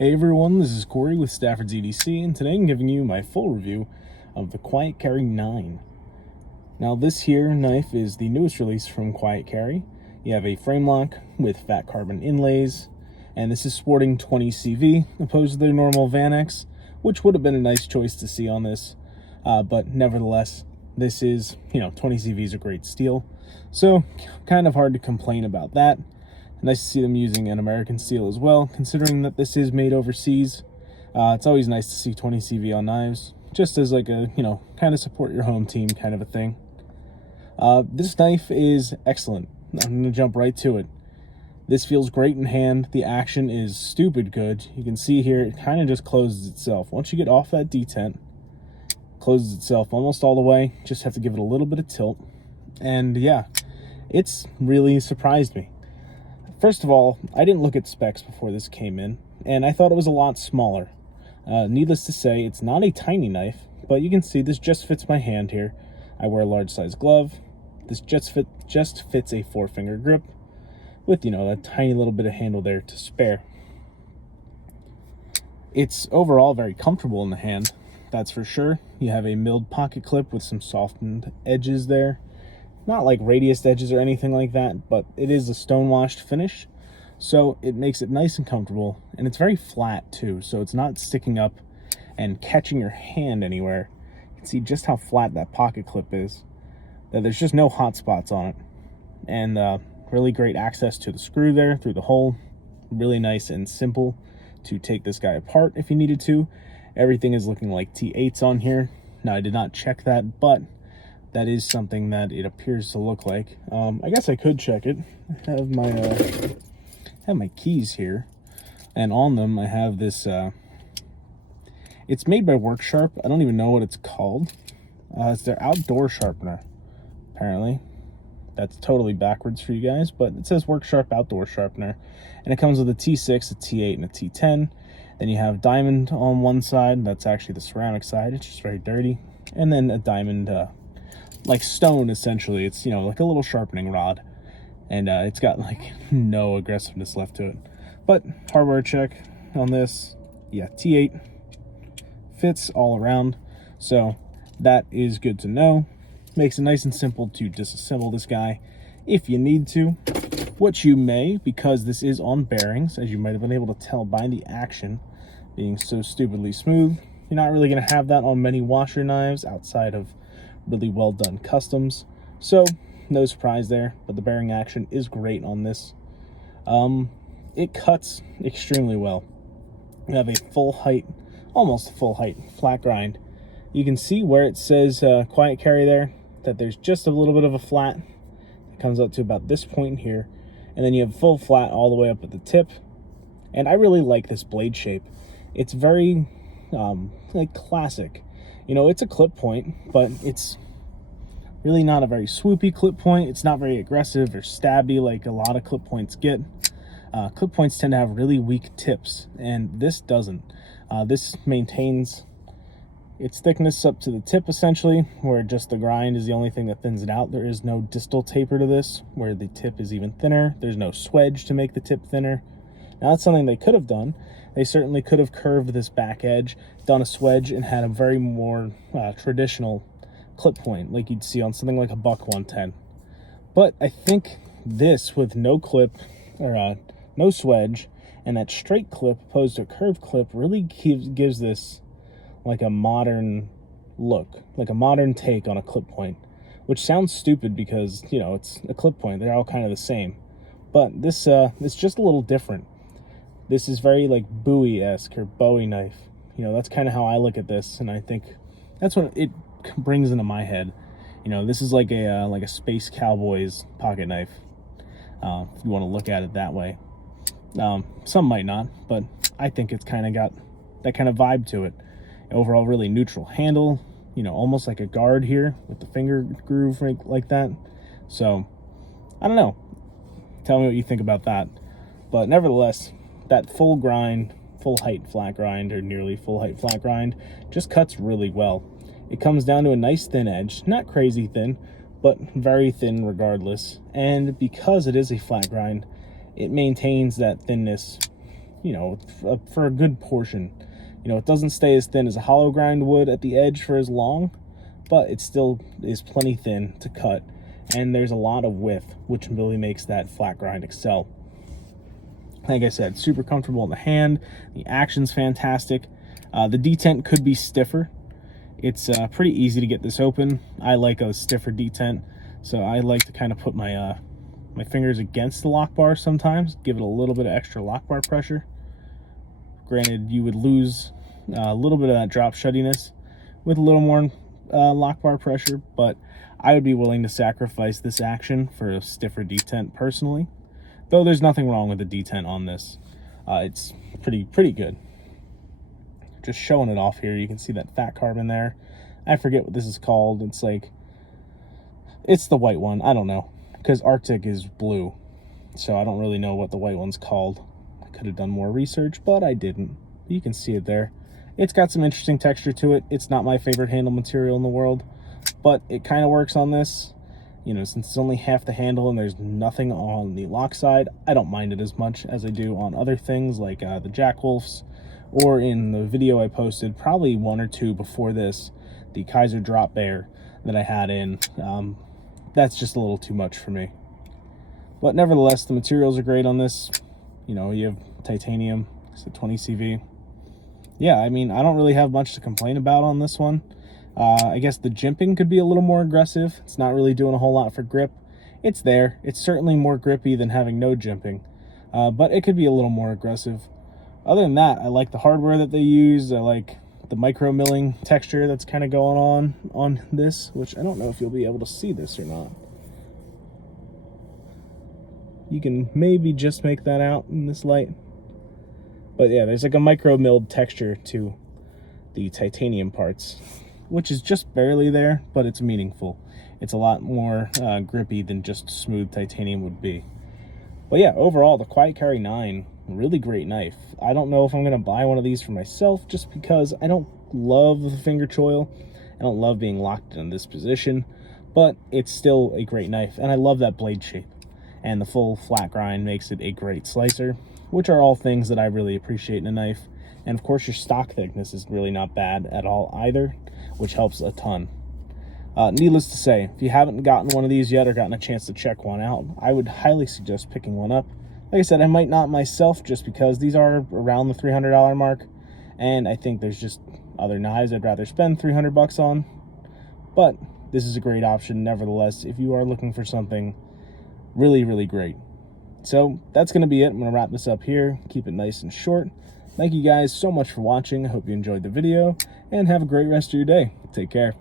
Hey everyone, this is Corey with Stafford's EDC, and today I'm giving you my full review of the Quiet Carry 9. Now this here knife is the newest release from Quiet Carry. You have a frame lock with fat carbon inlays, and this is sporting 20 CV opposed to their normal Vanax, which would have been a nice choice to see on this, but nevertheless, this is, 20 CV is a great steel, so kind of hard to complain about that. Nice to see them using an American steel as well, considering that this is made overseas. It's always nice to see 20 CV on knives, just as like a, kind of support your home team kind of a thing. This knife is excellent. I'm going to jump right to it. This feels great in hand. The action is stupid good. You can see here, it kind of just closes itself. Once you get off that detent, it closes itself almost all the way. Just have to give it a little bit of tilt. And yeah, it's really surprised me. First of all, I didn't look at specs before this came in, and I thought it was a lot smaller. Needless to say, it's not a tiny knife, but you can see this just fits my hand here. I wear a large size glove. This just fits a 4-finger grip with, a tiny little bit of handle there to spare. It's overall very comfortable in the hand, that's for sure. You have a milled pocket clip with some softened edges there. Not like radius edges or anything like that, but it is a stone-washed finish, so it makes it nice and comfortable, and it's very flat too, so it's not sticking up and catching your hand anywhere. You can see just how flat that pocket clip is, that there's just no hot spots on it, and really great access to the screw there through the hole. Really nice and simple to take this guy apart if you needed to. Everything is looking like T8s on here. Now, I did not check that, but that is something that it appears to look like. I guess I could check it. I have my keys here, and on them I have this. It's made by Worksharp. I don't even know what it's called. It's their outdoor sharpener. Apparently, that's totally backwards for you guys, but it says Worksharp outdoor sharpener, and it comes with a T6, a T8, and a T10. Then you have diamond on one side. That's actually the ceramic side. It's just very dirty, and then a diamond. Like stone, essentially. It's, like a little sharpening rod, and it's got like no aggressiveness left to it. But hardware check on this, yeah, T8 fits all around, so that is good to know. Makes it nice and simple to disassemble this guy if you need to, which you may, because this is on bearings, as you might have been able to tell by the action being so stupidly smooth. You're not really going to have that on many washer knives outside of really well done customs, so no surprise there, but the bearing action is great on this. It cuts extremely well. You have a full height, almost full height flat grind. You can see where it says Quiet Carry there, that there's just a little bit of a flat. It comes up to about this point here, and then you have full flat all the way up at the tip. And I really like this blade shape. It's very like classic. It's a clip point, but it's really not a very swoopy clip point. It's not very aggressive or stabby like a lot of clip points get. Clip points tend to have really weak tips, and this doesn't. This maintains its thickness up to the tip, essentially, where just the grind is the only thing that thins it out. There is no distal taper to this, where the tip is even thinner. There's no swedge to make the tip thinner. Now, that's something they could have done. They certainly could have curved this back edge, done a swedge, and had a very more traditional clip point, like you'd see on something like a Buck 110. But I think this, with no clip, or no swedge, and that straight clip opposed to a curved clip, really gives this like a modern look, like a modern take on a clip point, which sounds stupid because, it's a clip point. They're all kind of the same. But this it's just a little different. This is very like Bowie-esque or Bowie knife. That's kind of how I look at this, and I think that's what it brings into my head. This is like a Space Cowboys pocket knife, if you want to look at it that way. Some might not, but I think it's kind of got that kind of vibe to it. Overall, really neutral handle, almost like a guard here with the finger groove like that. So, I don't know. Tell me what you think about that. But nevertheless, that full grind, full height flat grind, or nearly full height flat grind, just cuts really well. It comes down to a nice thin edge, not crazy thin, but very thin regardless. And because it is a flat grind, it maintains that thinness you know, for a good portion. You know, it doesn't stay as thin as a hollow grind would at the edge for as long, but it still is plenty thin to cut, and there's a lot of width, which really makes that flat grind excel. Like I said, super comfortable in the hand. The action's fantastic. The detent could be stiffer. It's pretty easy to get this open. I like a stiffer detent, so I like to kind of put my my fingers against the lock bar sometimes, give it a little bit of extra lock bar pressure. Granted, you would lose a little bit of that drop shuttiness with a little more lock bar pressure, but I would be willing to sacrifice this action for a stiffer detent personally. Though there's nothing wrong with the detent on this. It's pretty good. Just showing it off here, you can see that fat carbon there. I forget what this is called. It's the white one. I don't know, because Arctic is blue, so I don't really know what the white one's called. I could have done more research, but I didn't. You can see it there. It's got some interesting texture to it. It's not my favorite handle material in the world, but it kind of works on this. You know, since it's only half the handle and there's nothing on the lock side, I don't mind it as much as I do on other things like the Jack Wolfs, or in the video I posted probably one or two before this, the Kaiser Drop Bear that I had in. That's just a little too much for me. But nevertheless, the materials are great on this. You know, you have titanium, it's a 20 CV. Yeah, I mean, I don't really have much to complain about on this one. I guess the jimping could be a little more aggressive. It's not really doing a whole lot for grip. It's there. It's certainly more grippy than having no jimping, but it could be a little more aggressive. Other than that, I like the hardware that they use. I like the micro milling texture that's kind of going on this, which I don't know if you'll be able to see this or not. You can maybe just make that out in this light. But yeah, there's like a micro milled texture to the titanium parts, which is just barely there, but it's meaningful. It's a lot more grippy than just smooth titanium would be. But yeah, overall, the Quiet Carry 9, really great knife. I don't know if I'm going to buy one of these for myself, just because I don't love the finger choil. I don't love being locked in this position, but it's still a great knife, and I love that blade shape. And the full flat grind makes it a great slicer, which are all things that I really appreciate in a knife. And of course, your stock thickness is really not bad at all either, which helps a ton. Needless to say, if you haven't gotten one of these yet or gotten a chance to check one out, I would highly suggest picking one up. Like I said, I might not myself, just because these are around the $300 mark, and I think there's just other knives I'd rather spend $300 on. But this is a great option nevertheless if you are looking for something really, really great. So that's going to be it. I'm going to wrap this up here, keep it nice and short. Thank you guys so much for watching. I hope you enjoyed the video, and have a great rest of your day. Take care.